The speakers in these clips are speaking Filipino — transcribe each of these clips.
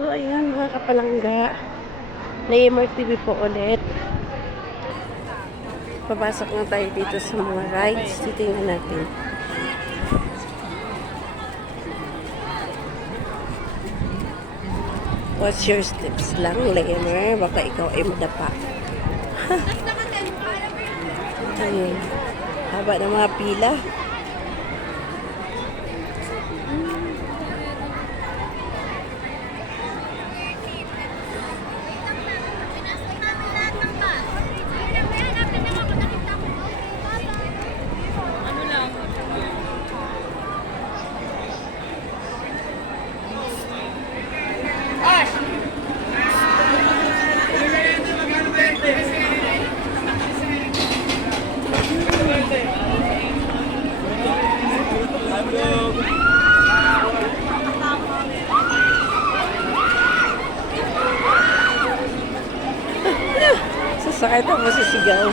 So, ayan mga kapalangga. Naimer TV po ulit. Papasok na tayo dito sa mga rides. Titingnan natin. Watch your steps lang, Naimer. Baka ikaw ay madapa. Ayun. Haba ng mga pila. Sasakay pa mo sa sigaw.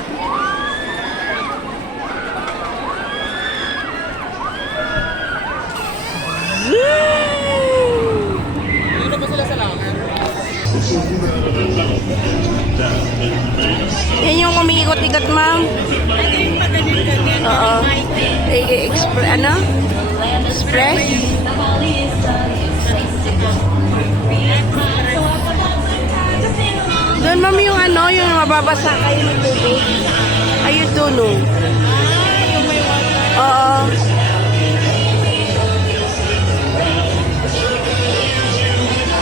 Ano ba sila sa langan? Yan yung umiikot-ikot, ma'am. Oo. Ano? Express? Doon, ma'am, yung ano, yung mababasa kayo ng tubig. Ayun doon, no? Oo.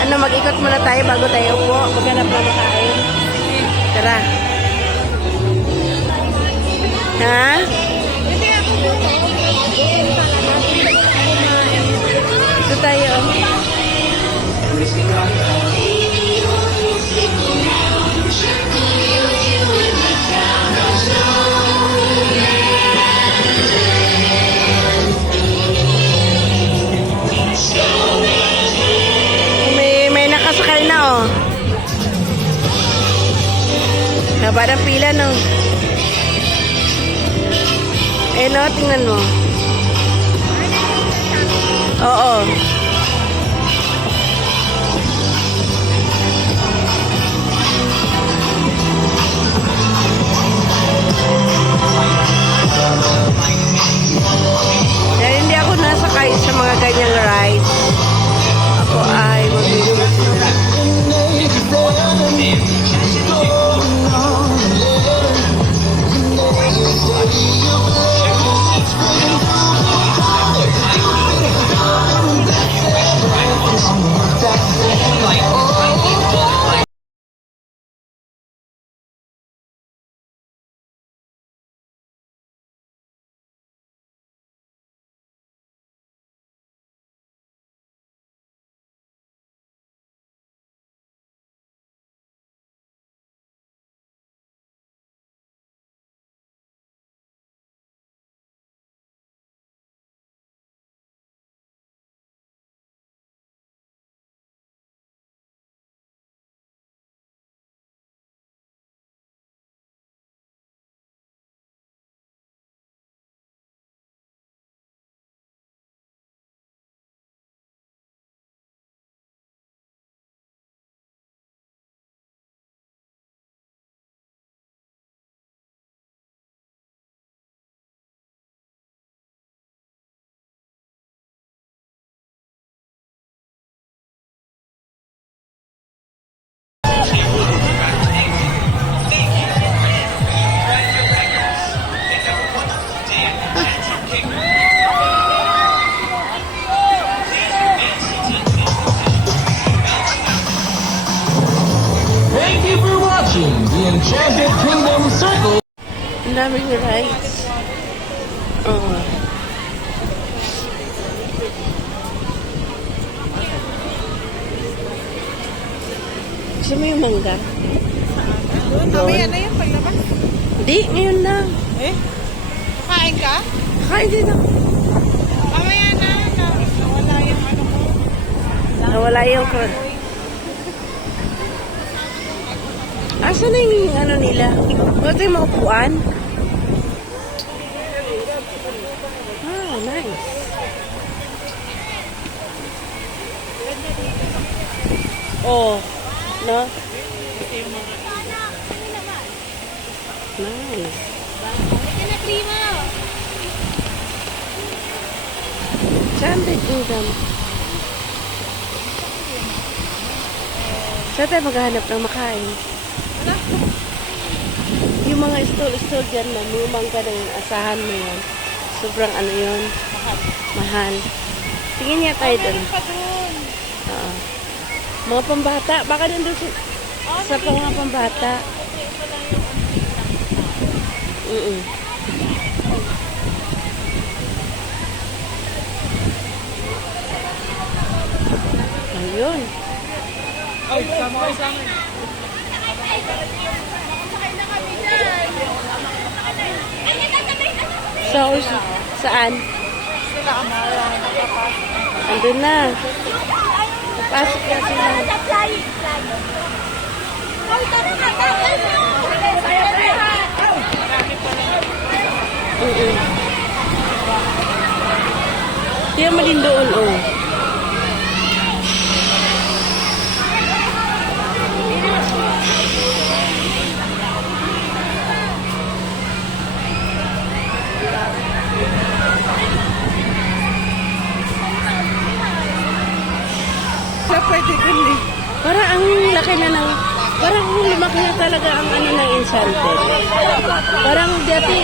Ano, mag-ikot muna tayo bago tayo upo. Maghanap na makain. Tara. Ha? Ito tayo. May nakasakay na, oh. Haba ng pila, no? Eh, no, tingnan mo. Oo. Dahil hindi ako nasakay sa mga ganyang rides. Ako ay magbibigay. Thank you for watching the Enchanted Kingdom Circle. Ang daming rides. Oo. Gusto mo yung mangga? Doon, mamaya na yung paglabas. Hindi, ngayon na. Eh? Kakain ka? Kain din ako. Mamaya na. Nawala yung ano ko. Nawala yung crowd. Asa na yung ano nila? Ito yung maupuan? Ah, nice. Oh. No? Nice. Enchanted Kingdom. Saan tayo maghahanap ng makain? Yung mga stall dyan na lumang ka ng asahan mo yun. Sobrang ano yun? Mahal. Tingin niya tayo doon. Pa dun. Oo. Mga pambata. Baka nandun sa mga pambata. Ayun. Ay, sama kayo sa amin. So, saan? Sila Amara, nakapasok. Andun na. Napasok na sila. Kaya malindoon, oh. Sa pwede dun eh. Parang ang laki na ng... Parang lumaki na talaga ang ano ng Enchanted. Parang dati...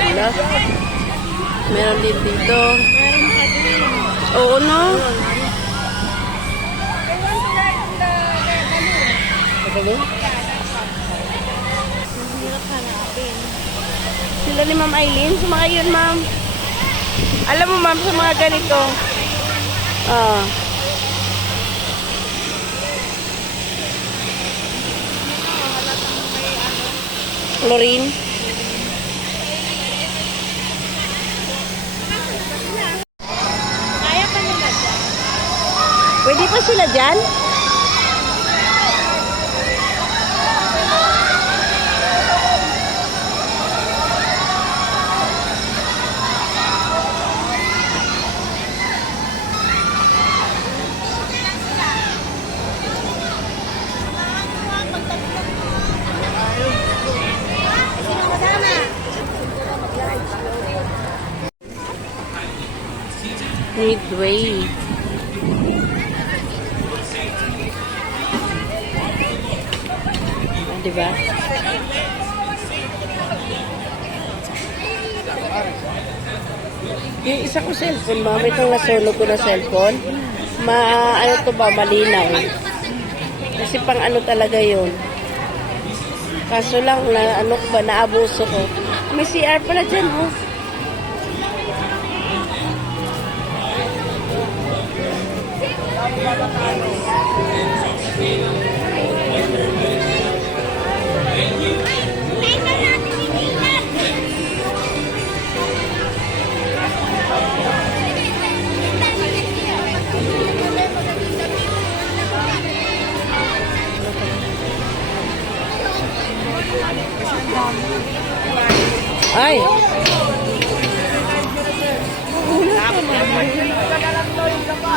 Wala. Meron din dito. Oo, no? Magaling? Sila ni Ma'am Aileen. Sa mga yun, Ma'am. Alam mo, Ma'am, sa mga ganito. Chlorine. Kaya pa nila dyan. Pwede pa sila dyan? Midway. Diba? Yung isa ko cellphone, ma'am, itong nasunog ko na cellphone, ano to ba, malinaw. Kasi pang ano talaga yun. Kaso lang, na, ano ko ba, naabuso ko. May CR pala dyan, oh. Ay!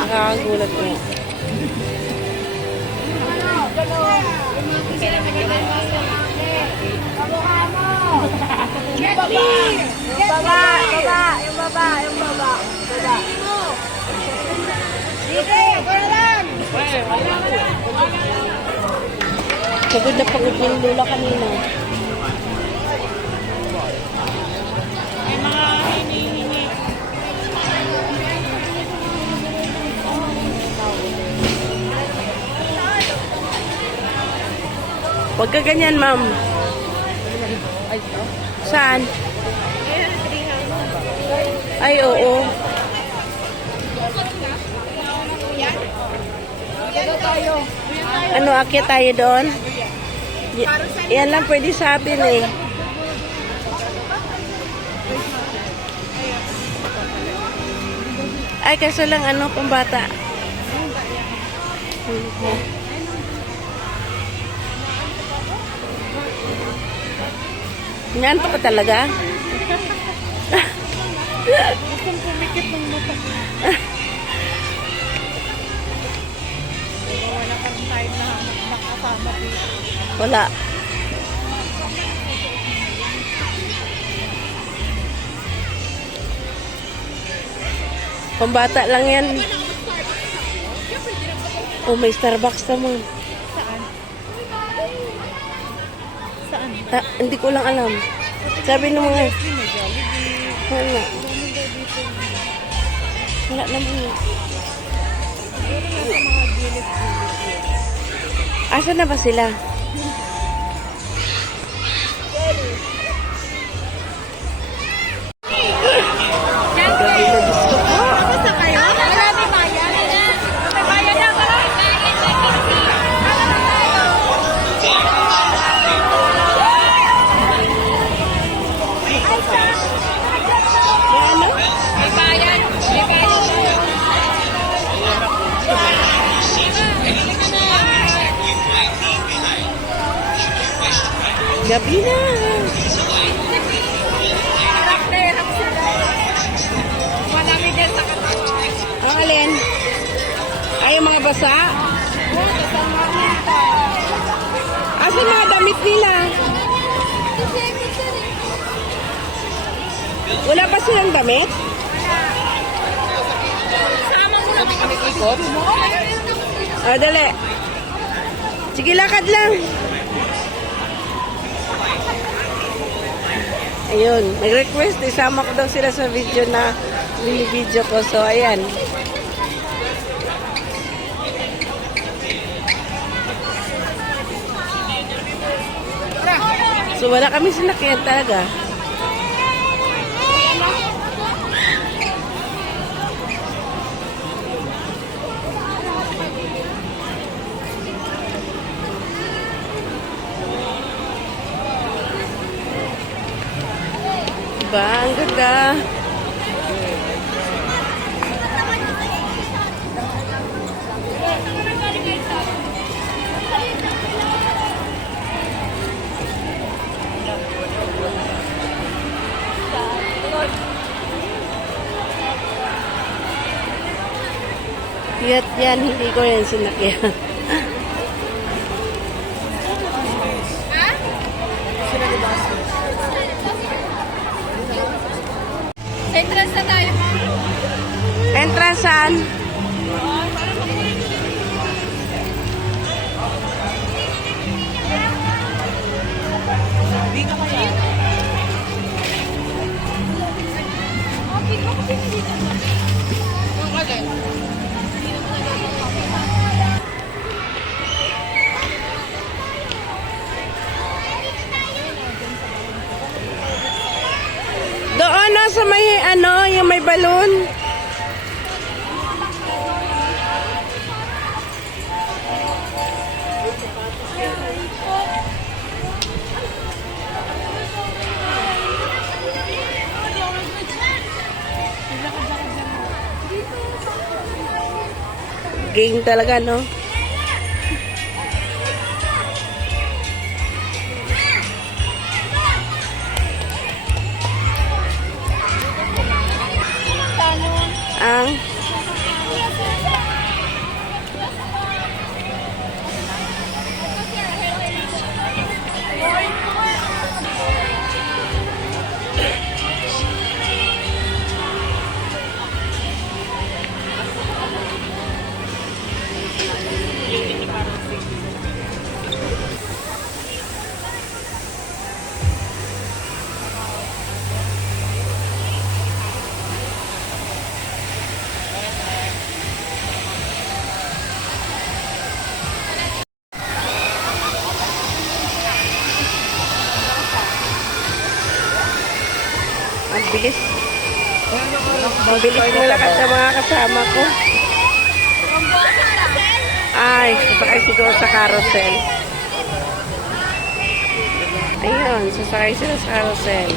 Nakakagulat ko. Pagod na pagod yung lula kanina. May mga hini-hini. Huwag ka ganyan, ma'am. Saan? Ay, oo. Ano, akyat tayo doon? Yan lang pwede sa atin eh. Ay, kaso lang ano, pambata. Nanto ka talaga? Gustong pumikit ng mata ko. Wala kang time na makasama dito. Wala. Pambata lang yan. Oh, may Starbucks naman. Saan? Saan? Hindi ko lang alam. Sabi ng mga... May Jollibee. Wala. Dami daw dito. Wala naman. Siguro nasa mga gilid-gilid. Asa na ba sila? Gabi na gusto ko. Basta kayo? Wala may bayan. May bayan na ba? Ano? May bayan. May bayan. Gabi na. Marami din sa katawan. Ang alin? Ay, yung mga basa? Asa yung mga damit nila? Wala pa silang damit? Sama mo namin kami ikot. O, dali. Sige, lakad lang. Ayun, nag-request. Isama ko daw sila sa video na video ko. So, ayan. So, wala kami sinakyan talaga. Diba? Ang ganda. Yat yan, hindi ko yan sinakyan. Entrance na tayo. Entrance saan? Doon na sa may yung may balon. Game talaga, no? Ang ang bilis. Ang bilis ng lakad sa mga kasama ko. Ay, sasakay siguro sa carousel. Ayun, sasakay sila sa carousel.